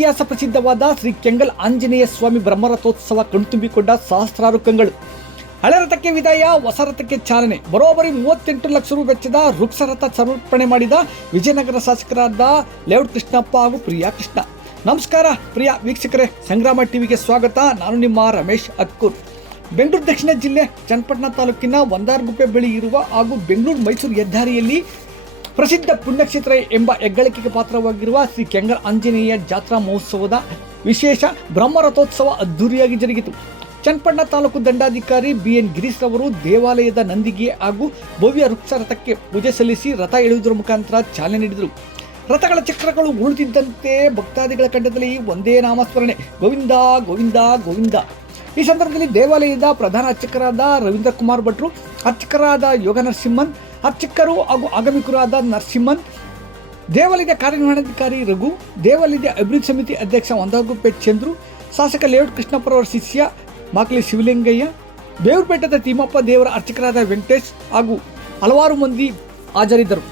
ಇತಿಹಾಸ ಪ್ರಸಿದ್ಧವಾದ ಶ್ರೀ ಕೆಂಗಲ್ ಆಂಜನೇಯ ಸ್ವಾಮಿ ಬ್ರಹ್ಮರಥೋತ್ಸವ ಕಣ್ತುಂಬಿಕೊಂಡ ಸಹಸ್ರಾರು ಕಂಗಳು. ಹಳೆ ರಥಕ್ಕೆ ವಿದಾಯ, ಹೊಸ ರಥಕ್ಕೆ ಚಾಲನೆ. ಬರೋಬ್ಬರಿ 38 ಲಕ್ಷ ರು ವೆಚ್ಚದ ವೃಕ್ಷರಥ ಸಮರ್ಪಣೆ ಮಾಡಿದ ವಿಜಯನಗರ ಶಾಸಕರಾದ ಲೇಔಟ್ ಕೃಷ್ಣಪ್ಪ ಹಾಗೂ ಪ್ರಿಯಾ ಕೃಷ್ಣ. ನಮಸ್ಕಾರ ಪ್ರಿಯ ವೀಕ್ಷಕರೇ, ಸಂಗ್ರಾಮ ಟಿವಿಗೆ ಸ್ವಾಗತ. ನಾನು ನಿಮ್ಮ ರಮೇಶ್ ಅಕ್ಕೂರ್. ಬೆಂಗಳೂರು ದಕ್ಷಿಣ ಜಿಲ್ಲೆ ಚನ್ನಪಟ್ಟಣ ತಾಲೂಕಿನ ಒಂದಾರಗುಪ್ಪೆ ಬಳಿ ಇರುವ ಹಾಗೂ ಬೆಂಗಳೂರು ಮೈಸೂರು ಹೆದ್ದಾರಿಯಲ್ಲಿ ಪ್ರಸಿದ್ಧ ಪುಣ್ಯಕ್ಷೇತ್ರ ಎಂಬ ಹೆಗ್ಗಳಿಕೆಗೆ ಪಾತ್ರವಾಗಿರುವ ಶ್ರೀ ಕೆಂಗಲ್ ಆಂಜನೇಯ ಜಾತ್ರಾ ಮಹೋತ್ಸವದ ವಿಶೇಷ ಬ್ರಹ್ಮರಥೋತ್ಸವ ಅದ್ದೂರಿಯಾಗಿ ಜರುಗಿತು. ಚನ್ನಪಟ್ಟಣ ತಾಲೂಕು ದಂಡಾಧಿಕಾರಿ BN ಗಿರೀಶ್ ರವರು ದೇವಾಲಯದ ನಂದಿಗೆ ಹಾಗೂ ಭವ್ಯ ವೃಕ್ಷರಥಕ್ಕೆ ಪೂಜೆ ಸಲ್ಲಿಸಿ ರಥ ಎಳೆಯುವುದರ ಮುಖಾಂತರ ಚಾಲನೆ ನೀಡಿದರು. ರಥಗಳ ಚಕ್ರಗಳು ಉರುಳುತ್ತಿದ್ದಂತೆ ಭಕ್ತಾದಿಗಳ ಕಂಠದಲ್ಲಿ ಒಂದೇ ನಾಮಸ್ಮರಣೆ, ಗೋವಿಂದ ಗೋವಿಂದ ಗೋವಿಂದ. ಈ ಸಂದರ್ಭದಲ್ಲಿ ದೇವಾಲಯದ ಪ್ರಧಾನ ಅರ್ಚಕರಾದ ರವೀಂದ್ರ ಕುಮಾರ್ ಭಟ್ರು, ಅರ್ಚಕರಾದ ಯೋಗ ನರಸಿಂಹನ್, ಅರ್ಚಕರು ಹಾಗೂ ಆಗಮಿಕರಾದ ನರಸಿಂಹನ್, ದೇವಾಲಯದ ಕಾರ್ಯನಿರ್ವಹಣಾಧಿಕಾರಿ ರಘು, ದೇವಾಲಯದ ಅಭಿವೃದ್ಧಿ ಸಮಿತಿ ಅಧ್ಯಕ್ಷ ಒಂದಾರಗುಪ್ಪೆ ಚಂದ್ರು, ಶಾಸಕ ಲೇಔಟ್ ಕೃಷ್ಣಪ್ಪರವರ ಶಿಷ್ಯ ಮಾಕ್ಲಿ ಶಿವಲಿಂಗಯ್ಯ, ಬೇವೂರುಪೇಟದ ತಿಮ್ಮಪ್ಪ ದೇವರ ಅರ್ಚಕರಾದ ವೆಂಕಟೇಶ್ ಹಾಗೂ ಹಲವಾರು ಮಂದಿ ಹಾಜರಿದ್ದರು.